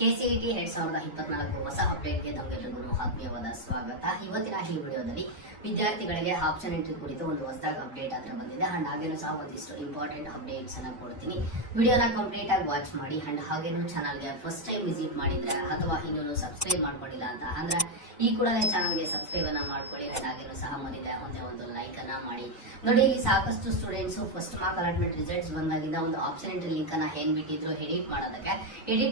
KCET 2024 ಹೊಸ ಅಪ್ಡೇಟ್ಗೆ ತಮಗೆಲ್ಲರಿಗೂ ಆತ್ಮೀಯವಾದ ಸ್ವಾಗತ. ಇವತ್ತಿನ ಈ ವಿಡಿಯೋದಲ್ಲಿ ವಿದ್ಯಾರ್ಥಿಗಳಿಗೆ ಆಪ್ಷನ್ ಎಂಟ್ರಿ ಕುರಿತು ಒಂದು ಹೊಸದಾಗಿ ಅಪ್ಡೇಟ್ ಆದ್ರೆ ಬಂದಿದೆ. ಅಂಡ್ ಹಾಗೇನು ಸಹ ಒಂದಿಷ್ಟು ಇಂಪಾರ್ಟೆಂಟ್ ಅಪ್ಡೇಟ್ಸ್ ಅನ್ನ ಕೊಡ್ತೀನಿ. ವಿಡಿಯೋನ ಕಂಪ್ಲೀಟ್ ಆಗಿ ವಾಚ್ ಮಾಡಿ. ಅಂಡ್ ಹಾಗೇನು ಚಾನಲ್ಗೆ ಫಸ್ಟ್ ಟೈಮ್ ವಿಸಿಟ್ ಮಾಡಿದ್ರೆ ಅಥವಾ ಇನ್ನೂ ಸಬ್ಸ್ಕ್ರೈಬ್ ಮಾಡ್ಕೊಂಡಿಲ್ಲ ಅಂತ ಅಂದ್ರೆ ಈ ಕೂಡಲೇ ಚಾನಲ್ಗೆ ಸಬ್ಸ್ಕ್ರೈಬ್ ಅನ್ನ ಮಾಡ್ಕೊಳ್ಳಿ. ಅಂಡ್ ಹಾಗೇನು ಸಹ ಮರಿದೆ ಒಂದೇ ಒಂದು ಲೈಕ್ ಅನ್ನ ಮಾಡಿ. ನೋಡಿ, ಇಲ್ಲಿ ಸಾಕಷ್ಟು students first mark allotment results ಬಂದಾಗಿಂದ ಒಂದು ಆಪ್ಷನ್ ಎಂಟ್ರಿ ಲಿಂಕ್ ಅನ್ನ ಏನ್ ಬಿಟ್ಟಿದ್ರು ಎಡಿಟ್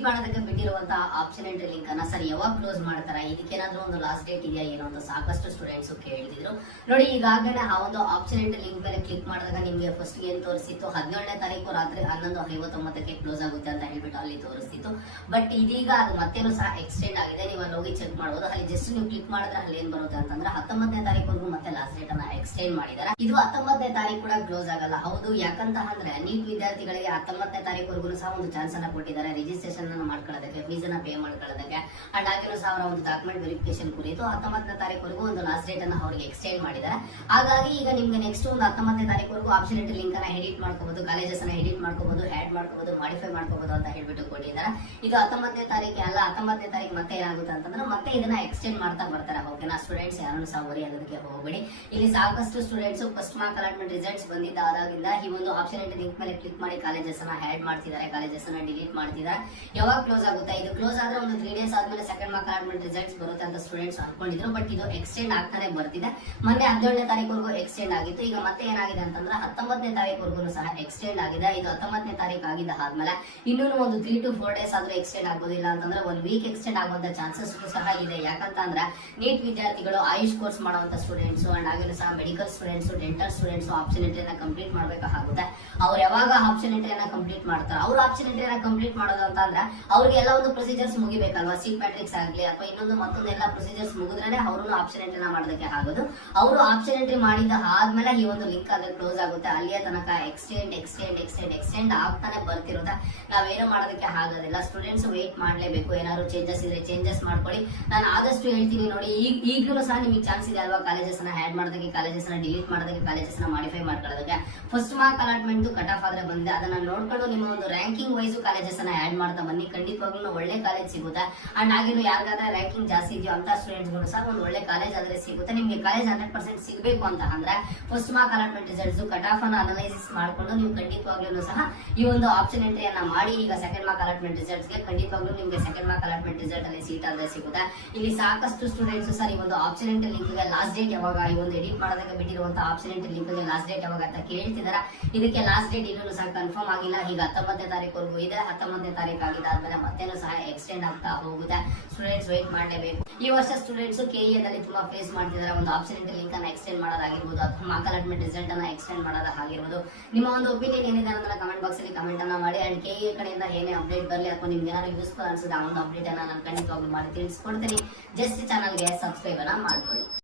ಮಾಡೋದಕ್ಕೆ ಬಿಟ್ಟಿರುವಂತಹ ಆಪ್ಷನ್ ಎಂಟ್ರಿ ಲಿಂಕ್ ಅನ್ನ ಸರ್ ಯಾವಾಗ ಕ್ಲೋಸ್ ಮಾಡ್ತಾರೆ, ಇದಕ್ಕೇನಾದ್ರೂ ಒಂದು ಲಾಸ್ಟ್ ಡೇಟ್ ಇದೆಯಾ ಏನೋ ಅಂತ ಸಾಕಷ್ಟು ಸ್ಟೂಡೆಂಟ್ಸ್ ಕೇಳಿದ್ರು. ನೋಡಿ, ಈಗಾಗಲೇ ಆ ಒಂದು ಆಪ್ಷನ್ ಎಂಟ್ರಿ ಲಿಂಕ್ ಮೇಲೆ ಕ್ಲಿಕ್ ಮಾಡಿದಾಗ ನಿಮ್ಗೆ ಫಸ್ಟ್ ಏನ್ ತೋರಿಸಿತ್ತು 17ನೇ ತಾರೀಕು ರಾತ್ರಿ 11:59ಕ್ಕೆ ಕ್ಲೋಸ್ ಆಗುತ್ತೆ ಅಂತ ಹೇಳ್ಬಿಟ್ಟು ಅಲ್ಲಿ ತೋರಿಸ್ತಿತ್ತು. ಬಟ್ ಇದೀಗ ಅದು ಮತ್ತೇನು ಸಹ ಎಕ್ಸ್ಟೆಂಡ್ ಆಗಿದೆ. ನೀವು ಅಲ್ಲಿ ಹೋಗಿ ಚೆಕ್ ಮಾಡಬಹುದು. ಅಲ್ಲಿ ಜಸ್ಟ್ ನೀವು ಕ್ಲಿಕ್ ಮಾಡಿದ್ರೆ ಅಲ್ಲಿ ಏನ್ ಬರುತ್ತೆ ಅಂತಂದ್ರೆ 19ನೇ ತಾರೀಕು ಮತ್ತೆ ಲಾಸ್ಟ್ ಡೇಟ್ ಅನ್ನ ಎಕ್ಸ್ಟೆಂಡ್ ಮಾಡಿದ್ದಾರೆ. ಇದು 19ನೇ ತಾರೀಕು ಕೂಡ ಕ್ಲೋಸ್ ಆಗಲ್ಲ. ಹೌದು, ಯಾಕಂತ ಅಂದ್ರೆ ನೀಟ್ ವಿದ್ಯಾರ್ಥಿಗಳಿಗೆ 19ನೇ ತಾರೀಕು ಸಹ ಒಂದು ಚಾನ್ಸ್ ಅನ್ನ ಕೊಟ್ಟಿದ್ದಾರೆ ರಿಜಿಸ್ಟ್ರೇಷನ್ ಅನ್ನು ಮಾಡ್ಕೊಳ್ಳೋದಕ್ಕೆ, ಫೀಸ್ ಅನ್ನ ಪೇ ಮಾಡ್ಕೊಳ್ಳೋದಕ್ಕೆ. ಅಂಡ್ ಹಾಗೆ ಸಹ ಅವರ ಒಂದು ಡಾಕ್ಯುಮೆಂಟ್ ವೆರಿಫಿಕೇಶನ್ ಕುರಿತು 19ನೇ ತಾರೀಕು ಒಂದು ಲಾಸ್ಟ್ ಡೇಟ್ ಅನ್ನ ಅವರಿಗೆ ಎಕ್ಸ್ಟೆಂಡ್ ಮಾಡಿದ್ದಾರೆ. ಹಾಗಾಗಿ ಈಗ ನಿಮ್ಗೆ ನೆಕ್ಸ್ಟ್ ಒಂದು 19ನೇ ತಾರೀಕು ಆಪ್ಷನ್ ಎಂಟ್ರಿ ಲಿಂಕ್ ಅನ್ನ ಎಡಿಟ್ ಮಾಡ್ಕೋಬಹುದು, ಕಾಲೇಜಸ್ ಅನ್ನ ಎಡಿಟ್ ಮಾಡ್ಕೋಬಹುದು, ಆಡ್ ಮಾಡ್ಕೋಬಹುದು, ಮಾಡಿಫೈ ಮಾಡ್ಕೋಬಹುದು ಅಂತ ಹೇಳ್ಬಿಟ್ಟು ಕೊಟ್ಟಿದ್ದಾರೆ. ಇದು 19ನೇ ತಾರೀಕು ಅಲ್ಲ, 19ನೇ ತಾರೀಕು ಮತ್ತೆ ಏನಾಗುತ್ತೆ ಅಂತಂದ್ರೆ ಮತ್ತೆ ಇದನ್ನ ಎಕ್ಸ್ಟೆಂಡ್ ಮಾಡ್ತಾ ಬರ್ತಾರೆ. ಓಕೆನಾ ಸ್ಟೂಡೆಂಟ್ಸ್, ಯಾರನ್ನು ಸಹ ವರಿ ಆಗೋದಕ್ಕೆ ಹೋಗಬೇಡಿ. ಇಲ್ಲಿ ಸಾಕಷ್ಟು students first mark allotment results ಬಂದಿದ್ದಾಗಿಂದ ಈ ಒಂದು ಆಪ್ಷನ್ ಎಂಟ್ರಿ ಲಿಂಕ್ ಮೇಲೆ ಕ್ಲಿಕ್ ಮಾಡಿ ಕಾಲೇಜಸ್ ಅನ್ನ ಆಡ್ ಮಾಡ್ತಿದ್ದಾರೆ, ಕಾಲೇಜಸ್ ಅನ್ನ ಡಿಲೀಟ್ ಮಾಡ್ತಿದ್ದಾರೆ. ಯಾವಾಗ ಕ್ಲೋಸ್ ಆಗುತ್ತೆ? ಇದು ಕ್ಲೋಸ್ ಆದ್ರೆ ಒಂದು 3 ಡೇಸ್ ಆದ್ಮೇಲೆ ಸೆಕೆಂಡ್ ಮಾರ್ಕ್ ಅಲಾಟ್ಮೆಂಟ್ ರಿಸಲ್ಟ್ಸ್ ಬರುತ್ತೆ ಅಂತ ಸ್ಟೂಡೆಂಟ್ಸ್ ಅನ್ಕೊಂಡಿದ್ರು. ಬಟ್ ಇದು ಎಕ್ಸ್ಟೆಂಡ್ ಆಗ್ತಾನೆ ಬರ್ತಿದೆ. ಮೊನ್ನೆ 17ನೇ ತಾರೀಕು ಎಕ್ಸ್ಟೆಂಡ್ ಆಗಿತ್ತು. ಈಗ ಮತ್ತೆ ಏನಾಗಿದೆ ಅಂತಂದ್ರೆ 19ನೇ ತಾರೀಕು ಸಹ ಎಕ್ಸ್ಟೆಂಡ್ ಆಗಿದೆ. ಇದು 19ನೇ ತಾರೀಕು ಆಗಿದ್ದ ಆದ್ಮೇಲೆ ಇನ್ನೂ ಒಂದು 3 to 4 ಡೇಸ್ ಆದ್ರೂ ಎಕ್ಸ್ಟೆಂಡ್ ಆಗೋದಿಲ್ಲ ಅಂತಂದ್ರೆ 1 ವೀಕ್ ಎಕ್ಸ್ಟೆಂಡ್ ಆಗುವಂತ ಚಾನ್ಸಸ್ ಸಹ ಇದೆ. ಯಾಕಂತ ಅಂದ್ರೆ ನೀಟ್ ವಿದ್ಯಾರ್ಥಿಗಳು ಆಯುಷ್ ಕೋರ್ಸ್ ಮಾಡುವಂತ ಸ್ಟೂಡೆಂಟ್ಸ್ ಅಂಡ್ ಹಾಗೆ ಸಹ medical students, dental students option ಎಂಟ್ರಿಯನ್ನ ಕಂಪ್ಲೀಟ್ ಮಾಡಬೇಕಾಗುತ್ತೆ. ಅವ್ರು ಯಾವಾಗ ಆಪ್ಷನ್ ಎಂಟ್ರಿಯನ್ನ ಕಂಪ್ಲೀಟ್ ಮಾಡ್ತಾರೆ, ಅವ್ರು ಆಪ್ಷನ್ ಎಂಟ್ರಿಯನ್ನ ಕಂಪ್ಲೀಟ್ ಮಾಡೋದು ಅಂತ ಅಂದ್ರೆ ಅವ್ರಿಗೆ ಎಲ್ಲ ಒಂದು ಪ್ರೊಸೀಜರ್ಸ್ ಮುಗಿಬೇಕಲ್ವಾ, ಸೀಟ್ ಮ್ಯಾಟ್ರಿಕ್ಸ್ ಆಗಲಿ ಅಥವಾ ಇನ್ನೊಂದು ಮತ್ತೊಂದು ಎಲ್ಲ ಪ್ರೊಸೀಜರ್ಸ್ ಮುಗಿದ್ರೆ ಅವರು ಆಪ್ಷನ್ ಎಂಟ್ರಿನ ಮಾಡೋದಕ್ಕೆ ಆಗೋದು. ಅವರು ಆಪ್ಷನ್ ಎಂಟ್ರಿ ಮಾಡಿದ ಆದ್ಮೇಲೆ ಈ ಒಂದು ಲಿಂಕ್ ಆದ್ರೆ ಕ್ಲೋಸ್ ಆಗುತ್ತೆ. ಅಲ್ಲಿಯ ತನಕ ಎಕ್ಸ್ಟೆಂಡ್ ಆಗ್ತಾನೆ ಬರ್ತಿರುತ್ತೆ. ನಾವೇನು ಮಾಡೋದಕ್ಕೆ ಆಗೋದಿಲ್ಲ. ಸ್ಟೂಡೆಂಟ್ಸ್ ವೇಟ್ ಮಾಡ್ಲೇಬೇಕು. ಏನಾದ್ರು ಚೇಂಜಸ್ ಇದ್ರೆ ಚೇಂಜಸ್ ಮಾಡ್ಕೊಳ್ಳಿ. ನಾನು ಆದಷ್ಟು ಹೇಳ್ತೀನಿ. ನೋಡಿ, ಈಗಲೂ ಸಹ ನಿಮಗೆ ಚಾನ್ಸ್ ಇದೆ ಅಲ್ವಾ, ಕಾಲೇಜಸ್ ಅನ್ನ ಆಡ್ ಮಾಡೋದಕ್ಕೆ, ಕಾಲೇಜಸ್ ಅನ್ನ ಡಿಲೀಟ್ ಮಾಡೋದಕ್ಕೆ, ಕಾಲೇಜಸ್ ನ ಮಾಡಿಫೈ ಮಾಡ್ಕೊಳ್ಳೋದಕ್ಕೆ. First mark allotment cut off ಆದ್ರೆ ಬಂದಿದೆ, ಅದನ್ನ ನೋಡ್ಕೊಂಡು ನಿಮ್ಮ ಒಂದು ರ್ಯಾಂಕಿಂಗ್ ವೈಸ್ ಕಾಲೇಜಸ್ ಅನ್ನ ಆಡ್ ಮಾಡ್ತಾ ಬನ್ನಿ. ಖಂಡಿತವಾಗ್ಲೂ ಒಳ್ಳೆ ಕಾಲೇಜ್ ಸಿಗುತ್ತೆ. ಅಂಡ್ ಹಾಗೇನು ಯಾರಿಗಾದ್ರೆ ರ್ಯಾಂಕಿಂಗ್ ಜಾಸ್ತಿ ಇದೆಯೋ ಅಂತ ಸ್ಟೂಡೆಂಟ್ಸ್ ಗಳು ಸಹ ಒಂದು ಒಳ್ಳೆ ಕಾಲೇಜ್ ಆದ್ರೆ ಸಿಗುತ್ತೆ. ನಿಮ್ಗೆ ಕಾಲೇಜ್ 100% ಸಿಗಬೇಕು ಅಂತ ಅಂದ್ರೆ first mark allotment results cut off ಅನ್ನ ಅನಲೈಸಿಸ್ ಮಾಡ್ಕೊಂಡು ನೀವು ಖಂಡಿತವಾಗ್ಲೂ ಸಹ ಈ ಒಂದು ಆಪ್ಷನ್ ಎಂಟ್ರಿಯನ್ನ ಮಾಡಿ. ಈಗ ಸೆಕೆಂಡ್ ಮಾರ್ಕ್ ಅಲಾಟ್ಮೆಂಟ್ ರಿಸಲ್ಟ್ಸ್ ಗೆ ಖಂಡಿತವಾಗ್ಲೂ ನಿಮ್ಗೆ ಸೆಕೆಂಡ್ ಮಾರ್ಕ್ ಅಲಾಟ್ಮೆಂಟ್ ರಿಸಲ್ಟ್ ಅಲ್ಲಿ ಸೀಟ್ ಆದ್ರೆ ಸಿಗುತ್ತೆ. ಇಲ್ಲಿ ಸಾಕಷ್ಟು ಸ್ಟೂಡೆಂಟ್ಸ್ ಸರ್ ಈ ಒಂದು ಆಪ್ಷನ್ ಎಂಟ್ರಿ ಲಿಂಕ್ ಗೆ ಲಾಸ್ಟ್ ಡೇಟ್ ಯಾವಾಗ, ಈ ಒಂದು ಎಡಿಟ್ ಮಾಡೋದಕ್ಕೆ ಬಿಟ್ಟಿರುವಂತಹ ಆಪ್ಷನ್ ಎಂಟ್ರಿ ಲಿಂಕ್ ಗೆ ಲಾಸ್ಟ್ ಡೇಟ್ ಯಾವಾಗ ಅಂತ ಕೇಳ್ತಿದಾರೆ. ಇದಕ್ಕೆ ಲಾಸ್ಟ್ ಡೇಟ್ ಇನ್ನೂ ಸಹ ಕನ್ಫರ್ಮ್ ಆಗಿಲ್ಲ. ಈಗ 19ನೇ ತಾರೀಕು ಇದೆ. 19ನೇ ತಾರೀಕು ಆಗಿದ್ದಾದ್ಮೇಲೆ ಮತ್ತೇನು ಸಹ ಎಕ್ಸ್ಟೆಂಡ್ ಆಗ್ತಾ ಹೋಗುತ್ತೆ. ಸ್ಟೂಡೆಂಟ್ಸ್ ವೇಟ್ ಮಾಡಲೇಬೇಕು. ಈ ವರ್ಷ ಸ್ಟೂಡೆಂಟ್ಸ್ ಕೆಇಎ ದಲ್ಲಿ ತುಂಬಾ ಫೇಸ್ ಮಾಡ್ತಿದ್ದಾರೆ. ಒಂದು ಆಪ್ಷನ್ ಎಂಟ್ರಿ ಲಿಂಕ್ ಅನ್ನ ಎಕ್ಸ್ಟೆಂಡ್ ಮಾಡೋದಾಗಿರ್ಬೋದು ಅಥವಾ ಮಾರ್ಕ್ ಅಲಾಟ್ಮೆಂಟ್ ರಿಸಲ್ಟ್ ಅನ್ನ ಎಕ್ಸ್ಟೆಂಡ್ ಮಾಡೋದಾಗಿರ್ಬೋದು. ನಿಮ್ಮ ಒಂದು ಒಪಿನಿಯನ್ ಏನಿದೆ ಅನ್ನೋದನ್ನ ಕಮೆಂಟ್ ಬಾಕ್ಸ್ ಅಲ್ಲಿ ಕಮೆಂಟ್ ಅನ್ನ ಮಾಡಿ. ಅಂಡ್ ಕೆಇಎ ಕಡೆಯಿಂದ ಏನೇ ಅಪ್ಡೇಟ್ ಬರಲಿ ಅಥವಾ ನಿಮ್ಗೆ ಏನಾದ್ರು ಯೂಸ್ಫುಲ್ ಅನ್ಸುತ್ತೆ ಆ ಒಂದು ಅಪ್ಡೇಟ್ ಅನ್ನ ನಾನು ಖಂಡಿತವಾಗ್ಲೂ ಮಾಡಿ ತಿಳಿಸ್ಕೊಡ್ತೀನಿ. ಜಸ್ಟ್ ಚಾನಲ್ಗೆ ಸಬ್ಸ್ಕ್ರೈಬ್ ಅನ್ನ ಮಾಡ್ಕೊಳ್ಳಿ.